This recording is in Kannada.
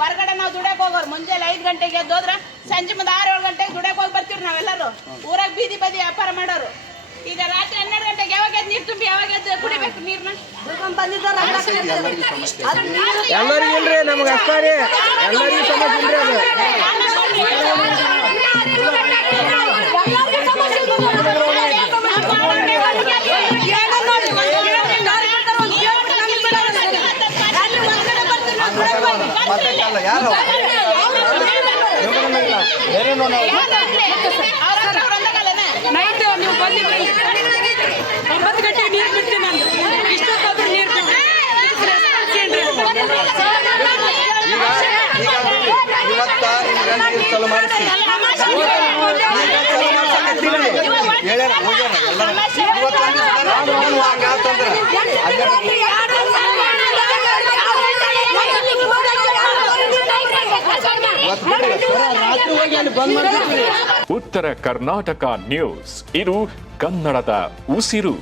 ಹೊರಗಡೆ ನಾವು ದುಡಕ್ ಹೋಗೋರು ಮುಂಜಾನೆ 5 ಗಂಟೆಗೆ ಎದ್ದೋದ್ರ ಸಂಜೆ ಮುಂದೆ 6-7 ಗಂಟೆಗೆ ದುಡಕ್ ಹೋಗಿ ಬರ್ತೀವಿ ನಾವೆಲ್ಲರೂ. ಊರಾಗ ಬೀದಿ ಬದಿ ವ್ಯಾಪಾರ ಮಾಡೋರು. ಈಗ ರಾತ್ರಿ 12 ಗಂಟೆಗೆ ಯಾವಾಗ ಎದ್ದು ನೀರು ತುಂಬಿ ಯಾವಾಗ ಎದ್ದು ಕುಡಿಬೇಕು ನೀರ್ನ? ಎಲ್ಲರಿಗೂ ಇಲ್ರಿ, ನಮ್ಗೆ ಅಷ್ಟಾರಿ ಎಲ್ಲರಿಗೂ ಸಮಸ್ಯೆ ಇಲ್ರಿ ಅದು. ಯಾರು ನೈಟ್ ನೀವು ಬಂದಿದ್ರಿ 9 ಗಂಟೆಗೆ ನೀರು ಬಿಡ್ತೀನಿ ನಾನು. ಇಷ್ಟೊತ್ತಾದ್ರೂ ನೀರು ಬಿಟ್ಟು ಚಾಲು ಮಾಡಿಸಿ ಉತ್ತರ ಕರ್ನಾಟಕ ನ್ಯೂಸ್, ಇದು ಕನ್ನಡದ ಉಸಿರು.